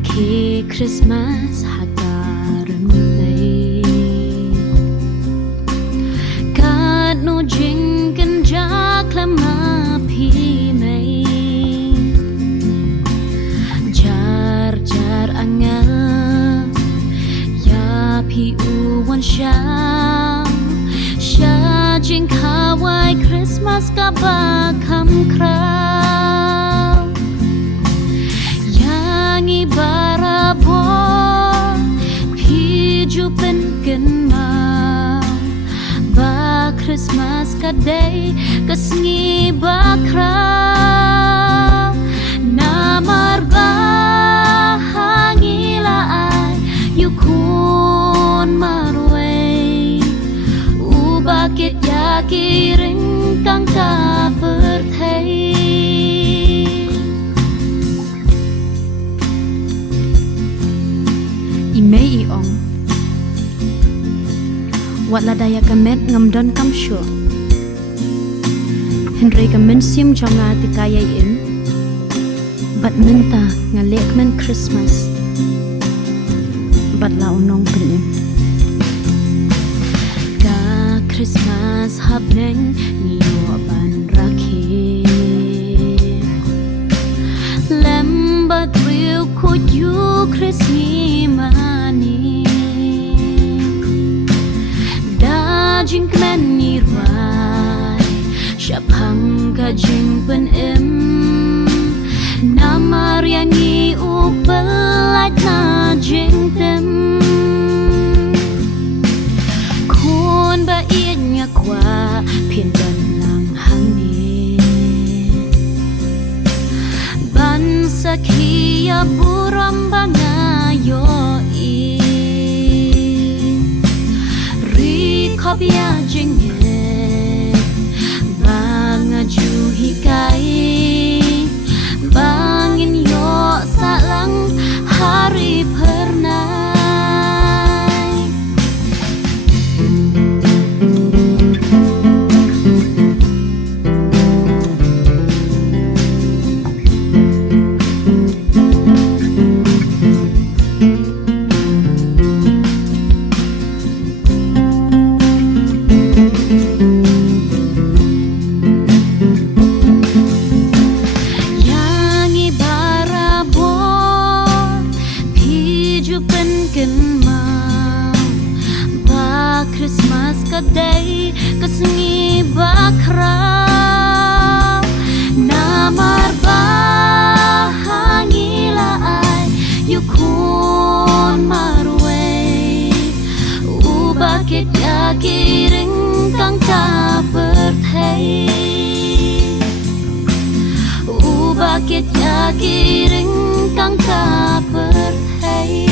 Rakhi Christmas hakaram lay Kad no jing kan jaklama phi mai Jar jar anga ya phi u wan sha Sha jing kawai Christmas ka ba kham kra Barabo Piju pen ken mau Ba Christmas ka day Kasngi bakra Namar ba hangila ay Yukun marway Ubakit yakiring kang ka berthay Mei ong Wat la daya kamet ngam don kam sure Henry kamen sim jonga ti kaya im Bat minta ngalek men Christmas Bat la unong penim Ka Christmas hab neng niyo ban rakhi Lembat real could you Christmas Jing kmen ni rai Syabhang ka jing pen im Namar yang i upelat na jing tem Kun ba ianya kwa Pin ban lang hang ni Ban sakia buram bangayo Kopya jingye Banga juhi kai Bangin yo salang hari pernah Christmas ka day kasngi bakra Namar ba hangila ay yukun marway Ubakit yakiring kang ka berthay Ubakit yakiring kang ka berthay